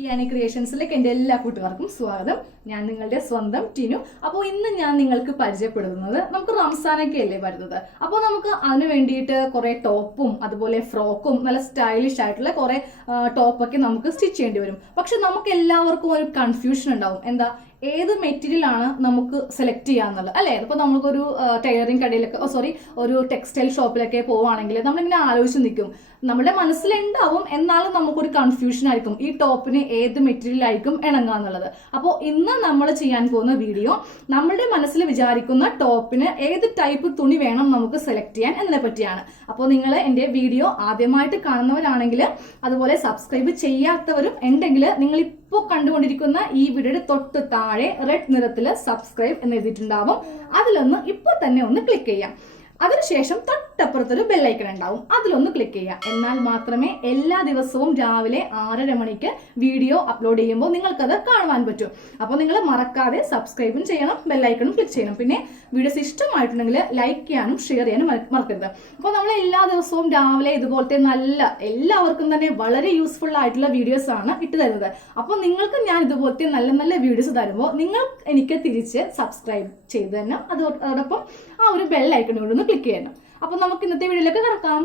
യാനി ക്രിയേഷൻസിലേക്ക് എൻ്റെ എല്ലാ കൂട്ടുകാർക്കും സ്വാഗതം. ഞാൻ നിങ്ങളുടെ സ്വന്തം ടിനു. അപ്പോൾ ഇന്ന് ഞാൻ നിങ്ങൾക്ക് പരിചയപ്പെടുത്തുന്നത് നമുക്ക് റംസാനൊക്കെ അല്ലേ വരുന്നത്. അപ്പോൾ നമുക്ക് അതിന് വേണ്ടിയിട്ട് കുറെ ടോപ്പും അതുപോലെ ഫ്രോക്കും നല്ല സ്റ്റൈലിഷ് ആയിട്ടുള്ള കുറെ ടോപ്പൊക്കെ നമുക്ക് സ്റ്റിച്ച് ചെയ്യേണ്ടി വരും. പക്ഷെ നമുക്ക് എല്ലാവർക്കും ഒരു കൺഫ്യൂഷൻ ഉണ്ടാവും. എന്താ, ഏത് മെറ്റീരിയൽ ആണ് നമുക്ക് സെലക്ട് ചെയ്യാന്നുള്ളത് അല്ലേ. ഇപ്പോൾ നമുക്കൊരു ടൈലറിങ് കടയിലൊക്കെ ഒരു ടെക്സ്റ്റൈൽ ഷോപ്പിലൊക്കെ പോവുകയാണെങ്കിൽ നമ്മളിങ്ങനെ ആലോചിച്ച് നിൽക്കും. നമ്മുടെ മനസ്സിലുണ്ടാവും, എന്നാലും നമുക്കൊരു കൺഫ്യൂഷൻ ആയിരിക്കും ഈ ടോപ്പിന് ഏത് മെറ്റീരിയൽ ആയിരിക്കും ഇണങ്ങാന്നുള്ളത്. അപ്പോൾ ഇന്ന് നമ്മൾ ചെയ്യാൻ പോകുന്ന വീഡിയോ നമ്മുടെ മനസ്സിൽ വിചാരിക്കുന്ന ടോപ്പിന് ഏത് ടൈപ്പ് തുണി വേണം നമുക്ക് സെലക്ട് ചെയ്യാൻ എന്നതിനെ പറ്റിയാണ്. അപ്പോൾ നിങ്ങൾ എൻ്റെ വീഡിയോ ആദ്യമായിട്ട് കാണുന്നവരാണെങ്കിൽ, അതുപോലെ സബ്സ്ക്രൈബ് ചെയ്യാത്തവരും ഉണ്ടെങ്കിൽ, നിങ്ങൾ ഇപ്പോൾ കണ്ടുകൊണ്ടിരിക്കുന്ന ഈ വീഡിയോയുടെ തൊട്ട് താഴെ റെഡ് നിറത്തിൽ സബ്സ്ക്രൈബ് എന്ന് എഴുതിയിട്ടുണ്ടാവും. അതിലൊന്ന് ഇപ്പോൾ തന്നെ ഒന്ന് ക്ലിക്ക് ചെയ്യാം. അതിനുശേഷം തൊട്ടപ്പുറത്തൊരു ബെല്ലൈക്കൺ ഉണ്ടാവും, അതിലൊന്ന് ക്ലിക്ക് ചെയ്യാം. എന്നാൽ മാത്രമേ എല്ലാ ദിവസവും രാവിലെ 6:30 മണിക്ക് വീഡിയോ അപ്ലോഡ് ചെയ്യുമ്പോൾ നിങ്ങൾക്കത് കാണുവാൻ പറ്റും. അപ്പോൾ നിങ്ങൾ മറക്കാതെ സബ്സ്ക്രൈബും ചെയ്യണം, ബെല്ലൈക്കണും ക്ലിക്ക് ചെയ്യണം. പിന്നെ വീഡിയോസ് ഇഷ്ടമായിട്ടുണ്ടെങ്കിൽ ലൈക്ക് ചെയ്യാനും ഷെയർ ചെയ്യാനും മറക്കരുത്. അപ്പോൾ നമ്മൾ എല്ലാ ദിവസവും രാവിലെ ഇതുപോലത്തെ എല്ലാവർക്കും തന്നെ വളരെ യൂസ്ഫുൾ ആയിട്ടുള്ള വീഡിയോസ് ആണ് ഇട്ട് തരുന്നത്. അപ്പോൾ നിങ്ങൾക്ക് ഞാൻ ഇതുപോലത്തെ നല്ല നല്ല വീഡിയോസ് തരുമ്പോൾ നിങ്ങൾ എനിക്ക് തിരിച്ച് സബ്സ്ക്രൈബ് ചെയ്ത് തന്നെ അതോടൊപ്പം ആ ഒരു ബെല്ലൈക്കൺ കൂടെ ഒന്ന് ക്ലിക്ക് ചെയ്യണം. അപ്പൊ നമുക്ക് ഇന്നത്തെ വീഡിയോയിലേക്ക് കിടക്കാം.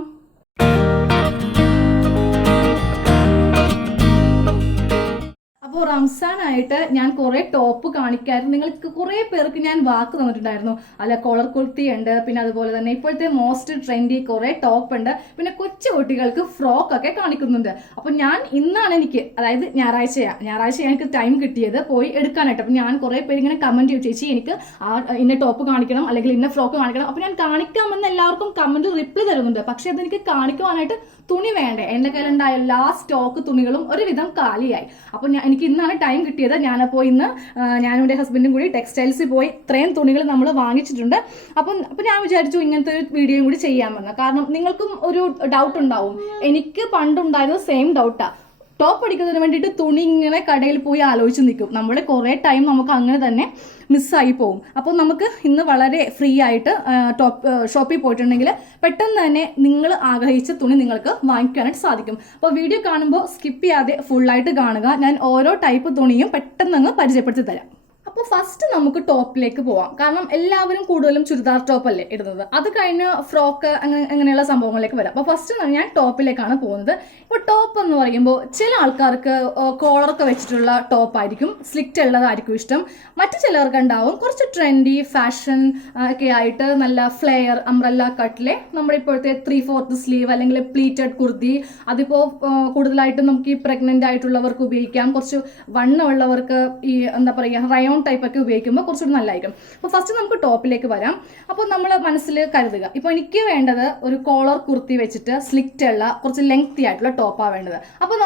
അപ്പോൾ റംസാൻ ആയിട്ട് ഞാൻ കുറെ ടോപ്പ് കാണിക്കായിരുന്നു. നിങ്ങൾക്ക് കുറെ പേർക്ക് ഞാൻ വാക്ക് തന്നിട്ടുണ്ടായിരുന്നു. അല്ല, കോളർ കുർത്തി ഉണ്ട്, പിന്നെ അതുപോലെ തന്നെ ഇപ്പോഴത്തെ മോസ്റ്റ് ട്രെൻഡി കുറെ ടോപ്പ് ഉണ്ട്, പിന്നെ കൊച്ചു കുട്ടികൾക്ക് ഫ്രോക്ക് ഒക്കെ കാണിക്കുന്നുണ്ട്. അപ്പൊ ഞാൻ ഇന്നാണ് അതായത് ഞായറാഴ്ച എനിക്ക് ടൈം കിട്ടിയത് പോയി എടുക്കാനായിട്ട്. അപ്പൊ ഞാൻ കുറെ പേര് ഇങ്ങനെ കമന്റ് ചെയ്തു, ചേച്ചി എനിക്ക് ഇന്ന ടോപ്പ് കാണിക്കണം, അല്ലെങ്കിൽ ഇന്ന ഫ്രോക്ക് കാണിക്കണം. അപ്പൊ ഞാൻ കാണിക്കാമെന്ന് എല്ലാവർക്കും കമന്റ് റിപ്ലൈ തരുന്നുണ്ട്. പക്ഷെ അതെനിക്ക് കാണിക്കുവാനായിട്ട് തുണി വേണ്ടേ. എന്റെ കയ്യിലുണ്ടായ എല്ലാ സ്റ്റോക്ക് തുണികളും ഒരുവിധം കാലിയായി. അപ്പൊ എനിക്ക് ഇന്നാണ് ടൈം കിട്ടിയത്. ഞാനപ്പോൾ ഇന്ന് ഞാനും എൻ്റെ ഹസ്ബൻഡും കൂടി ടെക്സ്റ്റൈൽസിൽ പോയി ഇത്രയും തുണികൾ നമ്മൾ വാങ്ങിച്ചിട്ടുണ്ട്. അപ്പോൾ ഞാൻ വിചാരിച്ചു ഇങ്ങനത്തെ ഒരു വീഡിയോയും കൂടി ചെയ്യാമെന്ന്. കാരണം നിങ്ങൾക്കും ഒരു ഡൗട്ട് ഉണ്ടാവും, എനിക്ക് പണ്ടുണ്ടായിരുന്നത് സെയിം ഡൗട്ടാ. ടോപ്പ് അടിക്കുന്നതിന് വേണ്ടിയിട്ട് തുണി ഇങ്ങനെ കടയിൽ പോയി ആലോചിച്ച് നിൽക്കും. നമ്മുടെ കുറേ ടൈം നമുക്ക് അങ്ങനെ തന്നെ മിസ്സായി പോകും. അപ്പോൾ നമുക്ക് ഇന്ന് വളരെ ഫ്രീ ആയിട്ട് ഷോപ്പിൽ പോയിട്ടുണ്ടെങ്കിൽ പെട്ടെന്ന് തന്നെ നിങ്ങൾ ആഗ്രഹിച്ച തുണി നിങ്ങൾക്ക് വാങ്ങിക്കാനായിട്ട് സാധിക്കും. അപ്പോൾ വീഡിയോ കാണുമ്പോൾ സ്കിപ്പ് ചെയ്യാതെ ഫുള്ളായിട്ട് കാണുക. ഞാൻ ഓരോ ടൈപ്പ് തുണിയും പെട്ടെന്ന് പരിചയപ്പെടുത്തി തരാം. അപ്പോൾ ഫസ്റ്റ് നമുക്ക് ടോപ്പിലേക്ക് പോവാം. കാരണം എല്ലാവരും കൂടുതലും ചുരിദാർ ടോപ്പ് അല്ലേ ഇടുന്നത്. അത് കഴിഞ്ഞ് ഫ്രോക്ക് അങ്ങനെയുള്ള സംഭവങ്ങളിലേക്ക് വരാം. അപ്പോൾ ഫസ്റ്റ് ഞാൻ ടോപ്പിലേക്കാണ് പോകുന്നത്. ഇപ്പോൾ ടോപ്പ് എന്ന് പറയുമ്പോൾ ചില ആൾക്കാർക്ക് കോളറൊക്കെ വെച്ചിട്ടുള്ള ടോപ്പായിരിക്കും, സ്ലിറ്റ് ഉള്ളതായിരിക്കും ഇഷ്ടം. മറ്റു ചിലർക്ക് ഉണ്ടാവും കുറച്ച് ട്രെൻഡി ഫാഷൻ ഒക്കെ ആയിട്ട് നല്ല ഫ്ലെയർ അംബ്രല്ല കട്ടിലെ നമ്മുടെ ഇപ്പോഴത്തെ 3/4 സ്ലീവ് അല്ലെങ്കിൽ പ്ലീറ്റഡ് കുർത്തി. അതിപ്പോൾ കൂടുതലായിട്ടും നമുക്ക് ഈ പ്രഗ്നന്റ് ആയിട്ടുള്ളവർക്ക് ഉപയോഗിക്കാം. കുറച്ച് വണ്ണമുള്ളവർക്ക് ഈ എന്താ പറയുക റയോൺ ടൈപ്പൊക്കെ ഉപയോഗിക്കുമ്പോൾ കുറച്ചുകൂടി നല്ലതായിരിക്കും. അപ്പോൾ ഫസ്റ്റ് നമുക്ക് ടോപ്പിലേക്ക് വരാം. അപ്പോൾ നമ്മൾ മനസ്സിൽ കരുതുക, ഇപ്പോൾ എനിക്ക് വേണ്ടത് ഒരു കോളർ കുർത്തി വെച്ചിട്ട് സ്ലിറ്റ് ഉള്ള കുറച്ച് ലെങ്തി ആയിട്ടുള്ള ടോപ്പാണ് വേണ്ടത്. അപ്പോൾ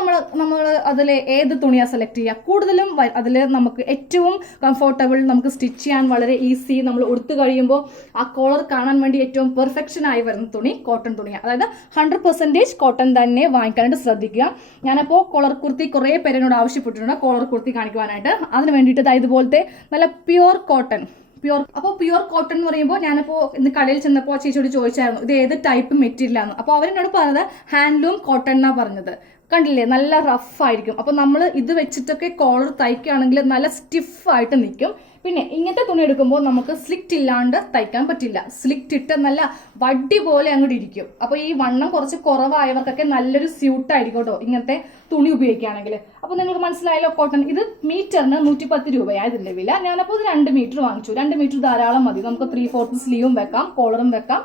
നമ്മൾ അതിൽ ഏത് തുണിയാണ് സെലക്ട് ചെയ്യുക? കൂടുതലും അതിൽ നമുക്ക് ഏറ്റവും കംഫർട്ടബിൾ, നമുക്ക് സ്റ്റിച്ച് ചെയ്യാൻ വളരെ ഈസി, നമ്മൾ ഉടുത്ത് കഴിയുമ്പോൾ ആ കോളർ കാണാൻ വേണ്ടി ഏറ്റവും പെർഫെക്ഷൻ ആയി വരുന്ന തുണി കോട്ടൺ തുണിയാണ്. അതായത് 100% കോട്ടൺ തന്നെ വാങ്ങിക്കാനായിട്ട് ശ്രദ്ധിക്കുക. ഞാനപ്പോൾ കോളർ കുർത്തി കുറേ പേരോട് ആവശ്യപ്പെട്ടിട്ടുണ്ട് കോളർ കുർത്തി കാണിക്കുവാനായിട്ട്. അതിന് വേണ്ടിയിട്ട് ഇതുപോലത്തെ നല്ല പ്യുവർ കോട്ടൺ. അപ്പോൾ പ്യുവർ കോട്ടൺ എന്ന് പറയുമ്പോൾ ഞാനിപ്പോൾ ഇന്ന് കടയിൽ ചെന്നപ്പോൾ ചേച്ചിയോട് ചോദിച്ചായിരുന്നു ഇത് ഏത് ടൈപ്പ് മെറ്റീരിയലാണ്. അപ്പോൾ അവരെന്നോട് പറഞ്ഞത് ഹാൻഡ്ലൂം കോട്ടൺ എന്നാണ് പറഞ്ഞത്. കണ്ടില്ലേ, നല്ല റഫായിരിക്കും. അപ്പോൾ നമ്മൾ ഇത് വെച്ചിട്ടൊക്കെ കോളർ തയ്ക്കുകയാണെങ്കിൽ നല്ല സ്റ്റിഫായിട്ട് നിൽക്കും. പിന്നെ ഇങ്ങനത്തെ തുണി എടുക്കുമ്പോൾ നമുക്ക് സ്ലിറ്റ് ഇല്ലാണ്ട് തയ്ക്കാൻ പറ്റില്ല. സ്ലിറ്റ് ഇട്ട് നല്ല വടി പോലെ അങ്ങോട്ട് ഇരിക്കും. അപ്പോൾ ഈ വണ്ണം കുറച്ച് കുറവായവർക്കൊക്കെ നല്ലൊരു സ്യൂട്ടായിരിക്കും കേട്ടോ ഇങ്ങനത്തെ തുണി ഉപയോഗിക്കുകയാണെങ്കിൽ. അപ്പോൾ നിങ്ങൾക്ക് മനസ്സിലായല്ലോ കോട്ടൺ. ഇത് മീറ്ററിന് 110 രൂപയാണ് ഇതിൻ്റെ വില. ഞാനപ്പോൾ ഇത് 2 മീറ്റർ വാങ്ങിച്ചു. 2 മീറ്റർ ധാരാളം മതി. നമുക്ക് 3/4 സ്ലീവും വെക്കാം, കോളറും വെക്കാം.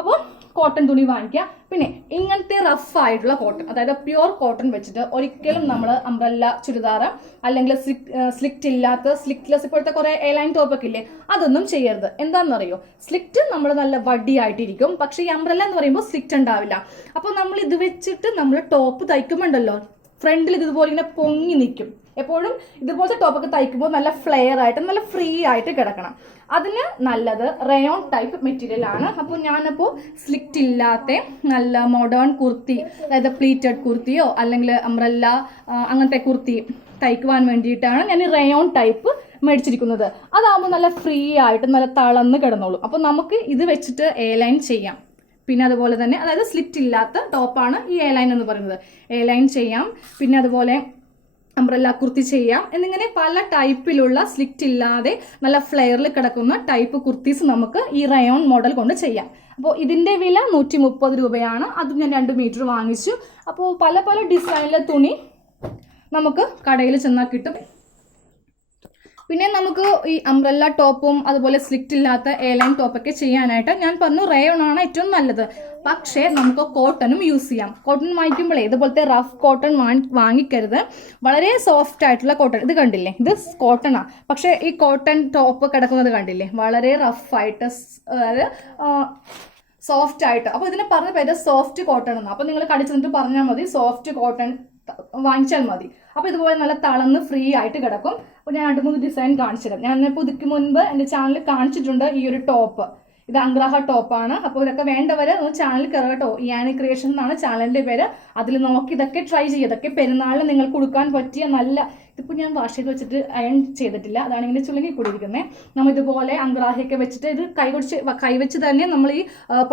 അപ്പോൾ കോട്ടൺ തുണി വാങ്ങിക്കുക. പിന്നെ ഇങ്ങനത്തെ റഫ് ആയിട്ടുള്ള കോട്ടൺ, അതായത് പ്യുവർ കോട്ടൺ വെച്ചിട്ട് ഒരിക്കലും നമ്മൾ അംബ്രല്ല ചുരിദാർ അല്ലെങ്കിൽ സ്ലിറ്റ് ഇല്ലാത്ത സ്ലിറ്റ്ലെസ് ഇപ്പോഴത്തെ കുറെ എയർലൈൻ ടോപ്പൊക്കെ ഇല്ലേ, അതൊന്നും ചെയ്യരുത്. എന്താണെന്നറിയോ, സ്ലിറ്റ് നമ്മൾ നല്ല വടിയായിട്ടിരിക്കും, പക്ഷേ ഈ അംബ്രല്ല എന്ന് പറയുമ്പോൾ സ്ലിറ്റ് ഉണ്ടാവില്ല. അപ്പോൾ നമ്മൾ ഇത് വെച്ചിട്ട് നമ്മൾ ടോപ്പ് തയ്ക്കുമ്പോണ്ടല്ലോ ഫ്രണ്ടിൽ ഇതുപോലെ ഇങ്ങനെ പൊങ്ങി നിൽക്കും. എപ്പോഴും ഇതുപോലത്തെ ടോപ്പൊക്കെ തയ്ക്കുമ്പോൾ നല്ല ഫ്ലെയർ ആയിട്ട് നല്ല ഫ്രീ ആയിട്ട് കിടക്കണം. അതിന് നല്ലത് റയോൺ ടൈപ്പ് മെറ്റീരിയൽ ആണ്. അപ്പോൾ ഞാനപ്പോൾ സ്ലിറ്റ് ഇല്ലാത്ത നല്ല മോഡേൺ കുർത്തി, അതായത് പ്ലീറ്റഡ് കുർത്തിയോ അല്ലെങ്കിൽ അംബ്രല്ല അങ്ങനത്തെ കുർത്തി തയ്ക്കുവാൻ വേണ്ടിയിട്ടാണ് ഞാൻ ഈ റയോൺ ടൈപ്പ് മേടിച്ചിരിക്കുന്നത്. അതാകുമ്പോൾ നല്ല ഫ്രീ ആയിട്ട് നല്ല തളർന്ന് കിടന്നോളും. അപ്പോൾ നമുക്ക് ഇത് വെച്ചിട്ട് എ ലൈൻ ചെയ്യാം. പിന്നെ അതുപോലെ തന്നെ അതായത് സ്ലിറ്റ് ഇല്ലാത്ത ടോപ്പാണ് ഈ എ ലൈൻ എന്ന് പറയുന്നത്. എ ലൈൻ ചെയ്യാം. പിന്നെ അതുപോലെ അംബ്രല്ല കുർത്തി ചെയ്യാം. എന്നിങ്ങനെ പല ടൈപ്പിലുള്ള സ്ലിറ്റ് ഇല്ലാതെ നല്ല ഫ്ലെയറിൽ കിടക്കുന്ന ടൈപ്പ് കുർത്തീസ് നമുക്ക് ഈ റയോൺ മോഡൽ കൊണ്ട് ചെയ്യാം. അപ്പോൾ ഇതിൻ്റെ വില 130 രൂപയാണ്. അതും ഞാൻ 2 മീറ്റർ വാങ്ങിച്ചു. അപ്പോൾ പല പല ഡിസൈനിലെ തുണി നമുക്ക് കടയിൽ ചെന്നാൽ കിട്ടും. പിന്നെ നമുക്ക് ഈ അംബ്രല്ല ടോപ്പും അതുപോലെ സ്ലിറ്റ് ഇല്ലാത്ത എയർലൈൻ ടോപ്പൊക്കെ ചെയ്യാനായിട്ട് ഞാൻ പറഞ്ഞു റയോൺ ആണ് ഏറ്റവും നല്ലത്. പക്ഷേ നമുക്ക് കോട്ടണും യൂസ് ചെയ്യാം. കോട്ടൺ വാങ്ങിക്കുമ്പോഴേ ഇതുപോലത്തെ റഫ് കോട്ടൺ വാങ്ങിക്കരുത്. വളരെ സോഫ്റ്റ് ആയിട്ടുള്ള കോട്ടൺ. ഇത് കണ്ടില്ലേ, ഇത് കോട്ടണാണ്. പക്ഷേ ഈ കോട്ടൺ ടോപ്പ് കിടക്കുന്നത് കണ്ടില്ലേ, വളരെ റഫായിട്ട്, അതായത് സോഫ്റ്റ് ആയിട്ട്. അപ്പോൾ ഇതിനെ പറഞ്ഞ പേര് സോഫ്റ്റ് കോട്ടൺ എന്നാണ്. അപ്പോൾ നിങ്ങൾ കടിച്ചു നിന്നിട്ട് പറഞ്ഞാൽ മതി സോഫ്റ്റ് കോട്ടൺ വാങ്ങിച്ചാൽ മതി. അപ്പോൾ ഇതുപോലെ നല്ല തളർന്ന് ഫ്രീ ആയിട്ട് കിടക്കും. അപ്പോൾ ഞാൻ 2-3 ഡിസൈൻ കാണിച്ചിടാം. ഞാൻ ഇപ്പോൾ ഇതിക്ക് മുൻപ് എൻ്റെ ചാനലിൽ കാണിച്ചിട്ടുണ്ട് ഈ ഒരു ടോപ്പ്. ഇത് അംഗ്രാഹ ടോപ്പാണ്. അപ്പോൾ ഇതൊക്കെ വേണ്ടവർ ചാനലിൽ കയറുക കേട്ടോ. ഇയാനി ക്രിയേഷൻ എന്നാണ് ചാനലിൻ്റെ പേര്. അതിൽ നോക്കി ഇതൊക്കെ ട്രൈ ചെയ്യുക. ഇതൊക്കെ പെരുന്നാളിന് നിങ്ങൾക്ക് കൊടുക്കാൻ പറ്റിയ നല്ല, ഇതിപ്പോൾ ഞാൻ വാഷ് ചെയ്ത് വെച്ചിട്ട് അയൺ ചെയ്തിട്ടില്ല, അതാണ് ഇങ്ങനെ ചുളുങ്ങി കൂടിയിരിക്കുന്നത്. നമ്മൾ ഇതുപോലെ അംഗ്രാഹയൊക്കെ വെച്ചിട്ട് ഇത് കൈവച്ച് തന്നെ നമ്മൾ ഈ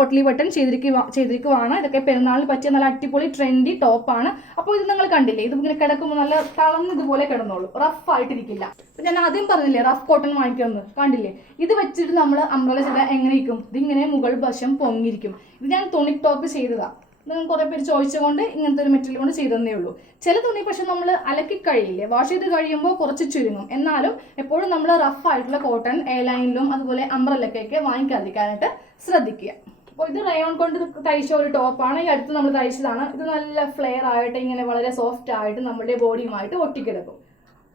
പൊട്ടലി ബട്ടൺ ചെയ്തിരിക്കുവാണ്. ഇതൊക്കെ പെരുന്നാളിന് പറ്റിയ നല്ല അടിപൊളി ട്രെൻഡി ടോപ്പാണ്. അപ്പോൾ ഇത് നിങ്ങൾ കണ്ടില്ലേ, ഇത് ഇങ്ങനെ കിടക്കുമ്പോൾ നല്ല തളർന്ന് ഇതുപോലെ കിടന്നോളൂ, റഫ് ആയിട്ടിരിക്കില്ല. ഞാൻ ആദ്യം പറഞ്ഞില്ലേ റഫ് കോട്ടൺ വാങ്ങിക്കുന്നത്, കണ്ടില്ലേ. ഇത് വെച്ചിട്ട് നമ്മൾ അംബ്രല ചെയ്താൽ എങ്ങനെ ഇരിക്കും, ഇതിങ്ങനെ മുകൾ വശം പൊങ്ങിയിരിക്കും. ഇത് ഞാൻ തുണി ടോപ്പ് ചെയ്തതാണ്. നിങ്ങൾ കുറേ പേര് ചോദിച്ചുകൊണ്ട് ഇങ്ങനത്തെ ഒരു മെറ്റീരിയൽ കൊണ്ട് ചെയ്തതേ ഉള്ളൂ. ചില തുണി പക്ഷെ നമ്മൾ അലക്കി കഴിയില്ലേ, വാഷ് ചെയ്ത് കഴിയുമ്പോൾ കുറച്ച് ചുരുങ്ങും. എന്നാലും എപ്പോഴും നമ്മൾ റഫ് ആയിട്ടുള്ള കോട്ടൺ എയർലൈനിലും അതുപോലെ അംബ്രലക്കൊക്കെ വാങ്ങിക്കാതിരിക്കാനായിട്ട് ശ്രദ്ധിക്കുക. അപ്പോൾ ഇത് റയോൺ കൊണ്ട് തയ്ച്ച ഒരു ടോപ്പാണ്. ഈ അടുത്ത് നമ്മൾ തയ്ച്ചതാണ്. ഇത് നല്ല ഫ്ലെയർ ആയിട്ട് ഇങ്ങനെ വളരെ സോഫ്റ്റ് ആയിട്ട് നമ്മുടെ ബോഡിയുമായിട്ട് ഒട്ടിക്കിടക്കും.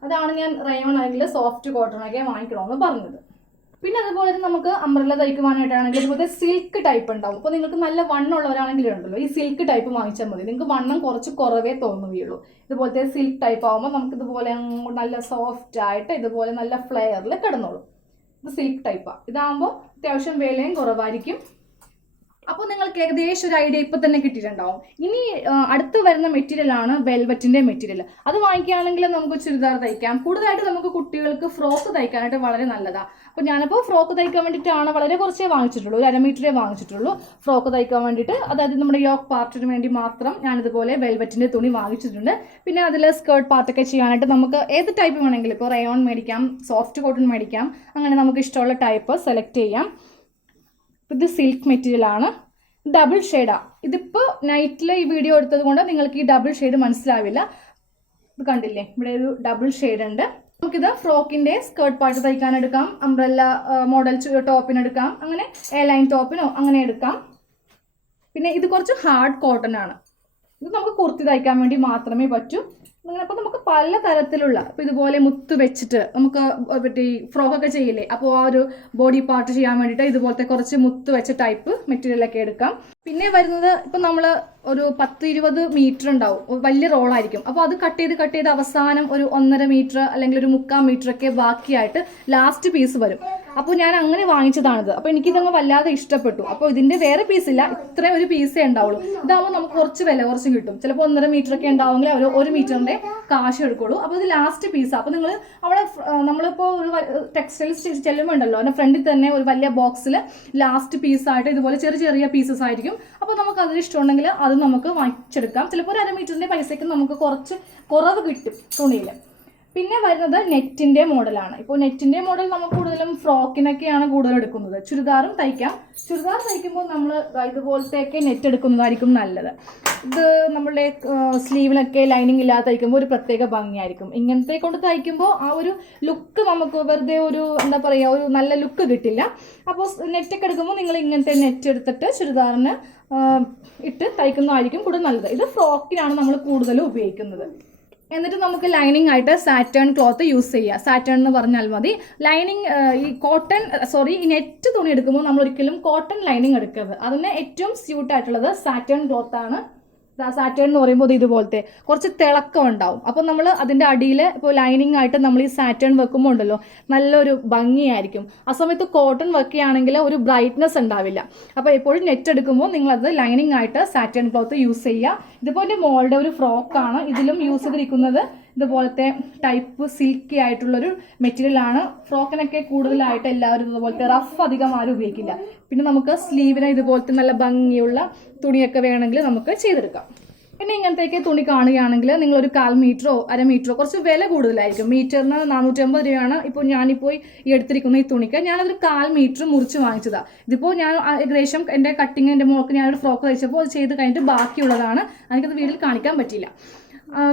അതാണ് ഞാൻ റയോൺ ആണെങ്കിൽ സോഫ്റ്റ് കോട്ടണൊക്കെ വാങ്ങിക്കണമെന്ന് പറഞ്ഞത്. പിന്നെ അതുപോലെ തന്നെ നമുക്ക് അംബ്രല്ല തയ്ക്കുവാനായിട്ടാണെങ്കിൽ ഇതുപോലത്തെ സിൽക്ക് ടൈപ്പ് ഉണ്ടാവും. അപ്പോൾ നിങ്ങൾക്ക് നല്ല വണ്ണമുള്ളവരാണെങ്കിലും ഉണ്ടല്ലോ, ഈ സിൽക്ക് ടൈപ്പ് വാങ്ങിച്ചാൽ മതി. നിങ്ങൾക്ക് വണ്ണം കുറവേ തോന്നുകയുള്ളൂ. ഇതുപോലത്തെ സിൽക്ക് ടൈപ്പ് ആകുമ്പോൾ നമുക്ക് ഇതുപോലെ നല്ല സോഫ്റ്റ് ആയിട്ട് ഇതുപോലെ നല്ല ഫ്ലെയറിൽ കിടന്നോളും. ഇത് സിൽക്ക് ടൈപ്പാണ്. ഇതാകുമ്പോൾ അത്യാവശ്യം വിലയും കുറവായിരിക്കും. അപ്പോൾ നിങ്ങൾക്ക് ഏകദേശം ഒരു ഐഡിയ ഇപ്പം തന്നെ കിട്ടിയിട്ടുണ്ടാവും. ഇനി അടുത്ത് വരുന്ന മെറ്റീരിയലാണ് വെൽവെറ്റിൻ്റെ മെറ്റീരിയൽ. അത് വാങ്ങിക്കുകയാണെങ്കിൽ നമുക്ക് ചുരിദാർ തയ്ക്കാം. കൂടുതലായിട്ട് നമുക്ക് കുട്ടികൾക്ക് ഫ്രോക്ക് തയ്ക്കാനായിട്ട് വളരെ നല്ലതാണ്. അപ്പോൾ ഞാനിപ്പോൾ ഫ്രോക്ക് തയ്ക്കാൻ വേണ്ടിയിട്ടാണ് വളരെ കുറച്ചേ വാങ്ങിച്ചിട്ടുള്ളൂ, ഒരു 1/2 മീറ്ററേ വാങ്ങിച്ചിട്ടുള്ളൂ ഫ്രോക്ക് തയ്ക്കാൻ വേണ്ടിയിട്ട്. അതായത് നമ്മുടെ യോക്ക് പാർട്ടിന് വേണ്ടി മാത്രം ഞാനിതുപോലെ വെൽവെറ്റിൻ്റെ തുണി വാങ്ങിച്ചിട്ടുണ്ട്. പിന്നെ അതിൽ സ്കേർട്ട് പാർട്ടൊക്കെ ചെയ്യാനായിട്ട് നമുക്ക് ഏത് ടൈപ്പ് വേണമെങ്കിലും, ഇപ്പോൾ റയോൺ മേടിക്കാം, സോഫ്റ്റ് കോട്ടൺ മേടിക്കാം, അങ്ങനെ നമുക്ക് ഇഷ്ടമുള്ള ടൈപ്പ് സെലക്ട് ചെയ്യാം. ഇത് സിൽക്ക് മെറ്റീരിയൽ ആണ്, ഡബിൾ ഷെയ്ഡാണ്. ഇതിപ്പോൾ നൈറ്റിൽ ഈ വീഡിയോ എടുത്തത് കൊണ്ട് നിങ്ങൾക്ക് ഈ ഡബിൾ ഷെയ്ഡ് മനസ്സിലാവില്ല. ഇത് കണ്ടില്ലേ, ഇവിടെ ഒരു ഡബിൾ ഷെയ്ഡ് ഉണ്ട്. നമുക്കിത് ഫ്രോക്കിൻ്റെ സ്കേർട്ട് പാർട്ട് തയ്ക്കാൻ എടുക്കാം, അംബ്രല്ല മോഡൽ ടോപ്പിനെടുക്കാം, അങ്ങനെ എയർലൈൻ ടോപ്പിനോ അങ്ങനെ എടുക്കാം. പിന്നെ ഇത് കുറച്ച് ഹാർഡ് കോട്ടൺ ആണ്. ഇത് നമുക്ക് കുർത്തി തയ്ക്കാൻ വേണ്ടി മാത്രമേ പറ്റൂ. അങ്ങനെ അപ്പോൾ നമുക്ക് പല തരത്തിലുള്ള, ഇപ്പോൾ ഇതുപോലെ മുത്ത് വെച്ചിട്ട് നമുക്ക് ഈ ഫ്രോക്കൊക്കെ ചെയ്യില്ലേ, അപ്പോൾ ആ ഒരു ബോഡി പാർട്ട് ചെയ്യാൻ വേണ്ടിയിട്ട് ഇതുപോലത്തെ കുറച്ച് മുത്ത് വെച്ച ടൈപ്പ് മെറ്റീരിയലൊക്കെ എടുക്കാം. പിന്നെ വരുന്നത് ഇപ്പം നമ്മൾ ഒരു 10-20 മീറ്റർ ഉണ്ടാവും, വലിയ റോളായിരിക്കും. അപ്പോൾ അത് കട്ട് ചെയ്ത് അവസാനം ഒരു 1.5 മീറ്റർ അല്ലെങ്കിൽ ഒരു 3/4 മീറ്ററൊക്കെ ബാക്കിയായിട്ട് ലാസ്റ്റ് പീസ് വരും. അപ്പോൾ ഞാൻ അങ്ങനെ വാങ്ങിച്ചതാണിത്. അപ്പോൾ എനിക്കിതങ്ങ് വല്ലാതെ ഇഷ്ടപ്പെട്ടു. അപ്പോൾ ഇതിൻ്റെ വേറെ പീസില്ല, ഇത്രയും ഒരു പീസേ ഉണ്ടാവുള്ളൂ. ഇതാകുമ്പോൾ നമുക്ക് കുറച്ച് വില കുറച്ച് കിട്ടും. ചിലപ്പോൾ 1.5 മീറ്ററൊക്കെ ഉണ്ടാവുമെങ്കിൽ അവർ 1 മീറ്ററിൻ്റെ കാശ് എടുക്കുള്ളൂ. അപ്പോൾ ഇത് ലാസ്റ്റ് പീസാണ്. അപ്പോൾ നിങ്ങൾ അവിടെ നമ്മളിപ്പോൾ ഒരു ടെക്സ്റ്റൈൽസ് ചെല്ലുമ്പോൾ ഉണ്ടല്ലോ, അതിൻ്റെ ഫ്രണ്ടിൽ തന്നെ ഒരു വലിയ ബോക്സിൽ ലാസ്റ്റ് പീസായിട്ട് ഇതുപോലെ ചെറിയ പീസസ് ആയിരിക്കും. അപ്പോൾ നമുക്ക് അതിൽ ഇഷ്ടമുണ്ടെങ്കിൽ അത് നമുക്ക് വാങ്ങിച്ചെടുക്കാം. ചിലപ്പോൾ ഒരു 1/2 മീറ്ററിൻ്റെ പൈസയ്ക്ക് നമുക്ക് കുറച്ച് കുറവ് കിട്ടും തുണിയിൽ. പിന്നെ വരുന്നത് നെറ്റിൻ്റെ മോഡലാണ്. ഇപ്പോൾ നെറ്റിൻ്റെ മോഡൽ നമുക്ക് കൂടുതലും ഫ്രോക്കിനൊക്കെയാണ് കൂടുതൽ എടുക്കുന്നത്. ചുരിദാറും തയ്ക്കാം. ചുരിദാർ തയ്ക്കുമ്പോൾ നമ്മൾ ഇതുപോലത്തെയൊക്കെ നെറ്റ് എടുക്കുന്നതായിരിക്കും നല്ലത്. ഇത് നമ്മളുടെ സ്ലീവിലൊക്കെ ലൈനിങ് ഇല്ലാതെ തയ്ക്കുമ്പോൾ ഒരു പ്രത്യേക ഭംഗിയായിരിക്കും. ഇങ്ങനത്തെ കൊണ്ട് തയ്ക്കുമ്പോൾ ആ ഒരു ലുക്ക് നമുക്ക് വെറുതെ ഒരു എന്താ പറയുക, ഒരു നല്ല ലുക്ക് കിട്ടില്ല. അപ്പോൾ നെറ്റൊക്കെ എടുക്കുമ്പോൾ നിങ്ങൾ ഇങ്ങനത്തെ നെറ്റ് എടുത്തിട്ട് ചുരിദാറിന് ഇട്ട് തയ്ക്കുന്നതായിരിക്കും കൂടുതൽ നല്ലത്. ഇത് ഫ്രോക്കിനാണ് നമ്മൾ കൂടുതലും ഉപയോഗിക്കുന്നത്. എന്നിട്ട് നമുക്ക് ലൈനിങ് ആയിട്ട് സാറ്റേൺ ക്ലോത്ത് യൂസ് ചെയ്യുക. സാറ്റേൺ എന്ന് പറഞ്ഞാൽ മതി. ലൈനിങ് ഈ നെറ്റ് തുണി എടുക്കുമ്പോൾ നമ്മൾ ഒരിക്കലും കോട്ടൺ ലൈനിങ് എടുക്കരുത്. അതിന് ഏറ്റവും സ്യൂട്ട് ആയിട്ടുള്ളത് സാറ്റേൺ ക്ലോത്ത് ആണ്. സാറ്റേൺ എന്ന് പറയുമ്പോൾ ഇതുപോലത്തെ കുറച്ച് തിളക്കം ഉണ്ടാവും. അപ്പോൾ നമ്മൾ അതിൻ്റെ അടിയിൽ ഇപ്പോൾ ലൈനിങ് ആയിട്ട് നമ്മൾ ഈ സാറ്റേൺ വെക്കുമ്പോൾ ഉണ്ടല്ലോ നല്ലൊരു ഭംഗിയായിരിക്കും. ആ സമയത്ത് കോട്ടൺ വെക്കുകയാണെങ്കിൽ ഒരു ബ്രൈറ്റ്നെസ് ഉണ്ടാവില്ല. അപ്പോൾ എപ്പോഴും നെറ്റ് എടുക്കുമ്പോൾ നിങ്ങളത് ലൈനിങ് ആയിട്ട് സാറ്റേൺ ക്ലോത്ത് യൂസ് ചെയ്യുക. ഇതുപോലെ മോളുടെ ഒരു ഫ്രോക്കാണ്. ഇതിലും യൂസ് ചെയ്തിരിക്കുന്നത് ഇതുപോലത്തെ ടൈപ്പ് സിൽക്കി ആയിട്ടുള്ളൊരു മെറ്റീരിയലാണ്. ഫ്രോക്കിനൊക്കെ കൂടുതലായിട്ട് എല്ലാവരും ഇതുപോലത്തെ റഫ് അധികം ആരും ഉപയോഗിക്കില്ല. പിന്നെ നമുക്ക് സ്ലീവിന് ഇതുപോലത്തെ നല്ല ഭംഗിയുള്ള തുണിയൊക്കെ വേണമെങ്കിൽ നമുക്ക് ചെയ്തെടുക്കാം. പിന്നെ ഇങ്ങനത്തേക്ക് തുണി കാണുകയാണെങ്കിൽ നിങ്ങളൊരു 1/4 മീറ്ററോ 1/2 മീറ്ററോ കുറച്ച് വില കൂടുതലായിരിക്കും. മീറ്ററിന് 450 രൂപയാണ് ഇപ്പോൾ ഞാനിപ്പോൾ ഈ എടുത്തിരിക്കുന്ന ഈ തുണിക്ക്. ഞാനതൊരു 1/4 മീറ്റർ മുറിച്ച് വാങ്ങിച്ചതാണ്. ഇതിപ്പോൾ ഞാൻ ഏകദേശം എൻ്റെ കട്ടിങ് എൻ്റെ മോൾക്ക് ഞാനൊരു ഫ്രോക്ക് തയ്ച്ചപ്പോൾ അത് ചെയ്ത് കഴിഞ്ഞിട്ട് ബാക്കിയുള്ളതാണ്. എനിക്കത് വീട്ടിൽ കാണിക്കാൻ പറ്റിയില്ല.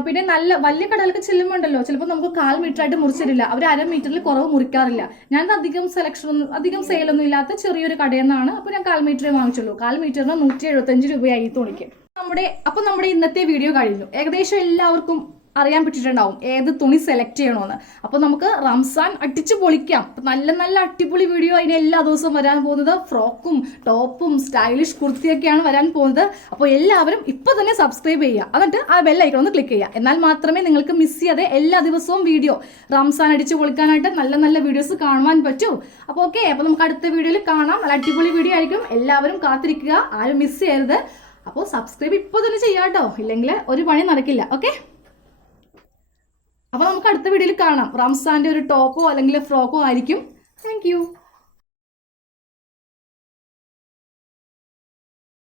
പിന്നെ നല്ല വലിയ കടകൾക്ക് ചെല്ലുമ്പോണ്ടല്ലോ ചിലപ്പോൾ നമുക്ക് 1/4 മീറ്റർ ആയിട്ട് മുറിച്ചിട്ടില്ല. അവർ 1/2 മീറ്ററിൽ കുറവ് മുറിക്കാറില്ല. ഞാനത് അധികം സെയിലൊന്നും ഇല്ലാത്ത ചെറിയൊരു കടയിൽ നിന്നാണ്. അപ്പോൾ ഞാൻ 1/4 മീറ്ററേ വാങ്ങിച്ചുള്ളൂ. 1/4 മീറ്ററിന് 175 രൂപയായി ഈ തുണിക്ക്. നമ്മുടെ ഇന്നത്തെ വീഡിയോ കഴിഞ്ഞു. ഏകദേശം എല്ലാവർക്കും അറിയാൻ പറ്റിയിട്ടുണ്ടാവും ഏത് തുണി സെലക്ട് ചെയ്യണമെന്ന്. അപ്പോൾ നമുക്ക് റംസാൻ അടിച്ചു പൊളിക്കാം. നല്ല നല്ല അടിപൊളി വീഡിയോ അതിന് എല്ലാ ദിവസവും വരാൻ പോകുന്നത്. ഫ്രോക്കും ടോപ്പും സ്റ്റൈലിഷ് കുർത്തിയൊക്കെയാണ് വരാൻ പോകുന്നത്. അപ്പോൾ എല്ലാവരും ഇപ്പോൾ തന്നെ സബ്സ്ക്രൈബ് ചെയ്യുക, എന്നിട്ട് ആ ബെൽ ഐക്കൺ ഒന്ന് ക്ലിക്ക് ചെയ്യുക. എന്നാൽ മാത്രമേ നിങ്ങൾക്ക് മിസ് ചെയ്യാതെ എല്ലാ ദിവസവും വീഡിയോ റംസാൻ അടിച്ചു പൊളിക്കാനായിട്ട് നല്ല നല്ല വീഡിയോസ് കാണുവാൻ പറ്റൂ. അപ്പോൾ ഓക്കെ, അപ്പോൾ നമുക്ക് അടുത്ത വീഡിയോയിൽ കാണാം. നല്ല അടിപൊളി വീഡിയോ ആയിരിക്കും. എല്ലാവരും കാത്തിരിക്കുക, ആരും മിസ് ചെയ്യരുത്. അപ്പോൾ സബ്സ്ക്രൈബ് ഇപ്പോൾ തന്നെ ചെയ്യാം കേട്ടോ, ഇല്ലെങ്കിൽ ഒരു പണി നടക്കില്ല. ഓക്കെ, അപ്പോൾ നമുക്ക് അടുത്ത വീഡിയോയിൽ കാണാം. റംസാന്റെ ഒരു ടോപ്പോ അല്ലെങ്കിൽ ഫ്രോക്കോ ആയിരിക്കും. താങ്ക്